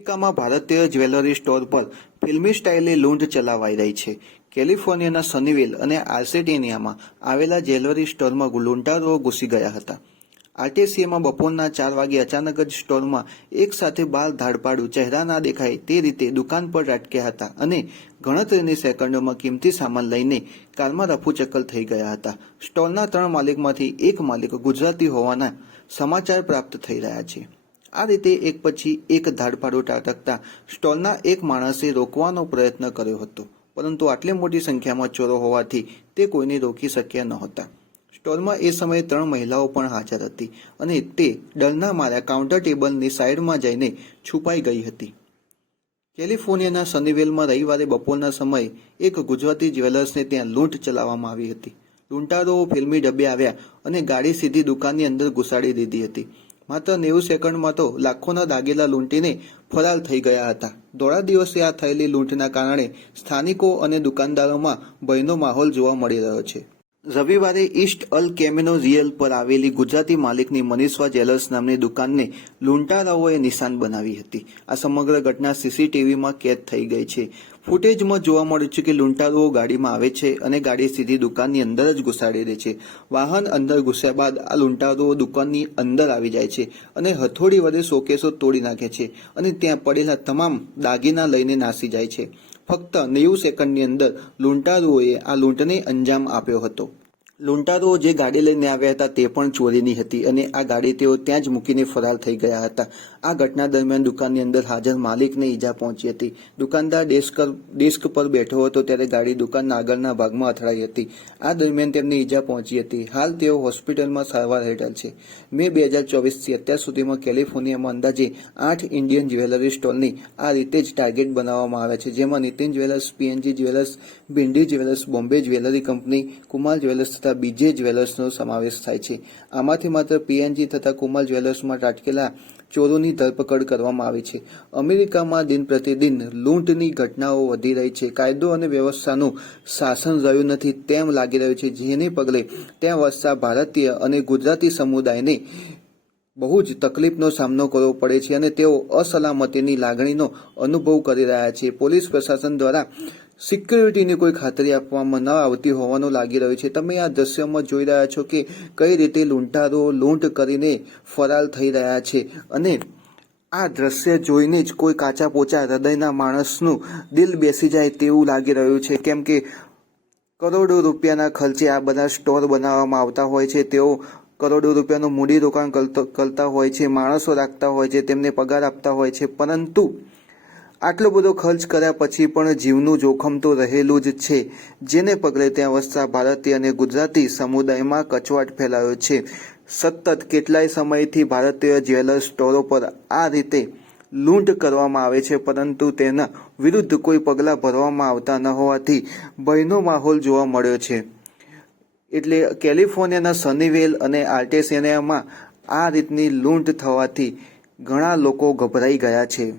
અમેરિકામાં ભારતીય jewellery store પર ફિલ્મી સ્ટાઇલે લૂંટ ચલાવાઈ રહી છે. કેલિફોર્નિયાના સનીવેલ અને આર્સેટેનિયામાં આવેલા જ્વેલરી સ્ટોરમાં લૂંટારો ઘૂસી ગયા હતા. આરટીસીએમાં બપોરના ચાર વાગે અચાનક જ સ્ટોરમાં એક સાથે બાર ધાડપાડું ચહેરા ના દેખાય તે રીતે દુકાન પર રાટક્યા હતા અને ગણતરીની સેકન્ડોમાં કિંમતી સામાન લઈને કારમાં રફુચક્કલ થઈ ગયા હતા. સ્ટોરના ત્રણ માલિકમાંથી એક માલિક ગુજરાતી હોવાના સમાચાર પ્રાપ્ત થઈ રહ્યા છે. આ રીતે એક પછી એક ધાડપાડું ટાટકતા સ્ટોલના એક માણસે રોકવાનો પ્રયત્ન કર્યો હતો, પરંતુ આટલી મોટી સંખ્યામાં ચોરો હોવાથી તે કોઈને રોકી શક્યા નહોતા સ્ટોલમાં એ સમયે ત્રણ મહિલાઓ પણ હાજર હતી અને તે ડરના માર્યા કાઉન્ટર ટેબલની સાઈડમાં જઈને છુપાઈ ગઈ હતી. કેલિફોર્નિયાના સનીવેલમાં રવિવારે બપોરના સમયે એક ગુજરાતી જ્વેલર્સને ત્યાં લૂંટ ચલાવવામાં આવી હતી. લૂંટારોઓ ફિલ્મી ડબ્બે આવ્યા અને ગાડી સીધી દુકાનની અંદર ઘુસાડી દીધી હતી. માત્ર નેવું સેકન્ડમાં તો લાખોના દાગીલા લૂંટીને ફરાર થઈ ગયા હતા. દોઢા દિવસે આ થયેલી લૂંટના કારણે સ્થાનિકો અને દુકાનદારોમાં ભયનો માહોલ જોવા મળી રહ્યો છે. રવિવારે ઈસ્ટ અલ કેમિનો રિયલ પર આવેલી ગુજરાતી માલિકની મનીષવા જ્વેલર્સ નામની દુકાનને લૂંટારાઓએ નિશાન બનાવી હતી. આ સમગ્ર ઘટના સીસીટીવીમાં કેદ થઈ ગઈ છે. ફૂટેજમાં જોવા મળ્યું છે કે લૂંટારુઓ ગાડીમાં આવે છે અને ગાડી સીધી દુકાનની અંદર જ ઘુસાડી દે છે. વાહન અંદર ઘૂસ્યા બાદ આ લૂંટારુઓ દુકાનની અંદર આવી જાય છે અને હથોડી વડે શોકેસો તોડી નાખે છે અને ત્યાં પડેલા તમામ દાગીના લઈને નાસી જાય છે. ફક્ત નેવું સેકન્ડની અંદર લૂંટારુઓએ આ લૂંટને અંજામ આપ્યો હતો. લૂંટારુઓ જે ગાડી લઈને આવ્યા હતા તે પણ ચોરીની હતી અને આ ગાડી તેઓ ત્યાં જ મૂકીને ફરાર થઈ ગયા હતા. આ ઘટના દરમિયાન દુકાનની અંદર હાજર માલિકને ઈજા પહોંચી હતી. દુકાનદાર ડેસ્ક ડેસ્ક પર બેઠો હતો ત્યારે ગાડી દુકાનના આગળના ભાગમાં અથડાઈ હતી. આ દરમિયાન તેમને ઈજા પહોંચી હતી. હાલ તેઓ હોસ્પિટલમાં સારવાર હેઠળ છે. મે બે હજાર ચોવીસથી અત્યાર સુધીમાં કેલિફોર્નિયામાં અંદાજે આઠ ઇન્ડિયન જ્વેલરી સ્ટોલની આ રીતે જ ટાર્ગેટ બનાવવામાં આવ્યા છે, જેમાં Nitin jewellers, P N G jewellers, Bhindi jewellers, Bombay jewellery company, Kumar jewellers તથા બીજે જ્વેલર્સનો સમાવેશ થાય છે. આમાંથી માત્ર પીએનજી તથા કુમલ જ્વેલર્સમાં ટાટકેલા ચોરોની ધરપકડ કરવામાં આવી છે. અમેરિકામાં દિન પ્રતિદિન લૂંટની ઘટનાઓ વધી રહી છે. કાયદો અને વ્યવસ્થાનું શાસન રહ્યું નથી તેમ લાગી રહ્યું છે. જેને પગલે ત્યાં વસતા ભારતીય અને ગુજરાતી સમુદાયને બહુ જ તકલીફનો સામનો કરવો પડે છે અને તેઓ અસલામતીની લાગણીનો અનુભવ કરી રહ્યા છે. પોલીસ પ્રશાસન દ્વારા સિક્યુરિટીની કોઈ ખાતરી આપવામાં ન આવતી હોવાનું લાગી રહ્યું છે. તમે આ દ્રશ્યમાં જોઈ રહ્યા છો કે કઈ રીતે લૂંટારો લૂંટ કરીને ફરાર થઈ રહ્યા છે અને આ દ્રશ્ય જોઈને જ કોઈ કાચા પોચા હૃદયના માણસનું દિલ બેસી જાય તેવું લાગી રહ્યું છે. કેમ કે કરોડો રૂપિયાના ખર્ચે આ બધા સ્ટોર બનાવવામાં આવતા હોય છે. તેઓ કરોડો રૂપિયાનું મૂડી રોકાણ કરતા હોય છે, માણસો રાખતા હોય છે, તેમને પગાર આપતા હોય છે. પરંતુ આટલો બધો ખર્ચ કર્યા પછી પણ જીવનું જોખમ તો રહેલું જ છે, જેને પગલે ત્યાં વસતા ભારતીય અને ગુજરાતી સમુદાયમાં કચવાટ ફેલાયો છે. સતત કેટલાય સમયથી ભારતીય જ્વેલર્સ સ્ટોરો પર આ રીતે લૂંટ કરવામાં આવે છે, પરંતુ તેના વિરુદ્ધ કોઈ પગલાં ભરવામાં આવતા ન હોવાથી ભયનો માહોલ જોવા મળ્યો છે. એટલે કેલિફોર્નિયાના સનીવેલ અને આર્ટેસિયાનામાં આ રીતની લૂંટ થવાથી ઘણા લોકો ગભરાઈ ગયા છે.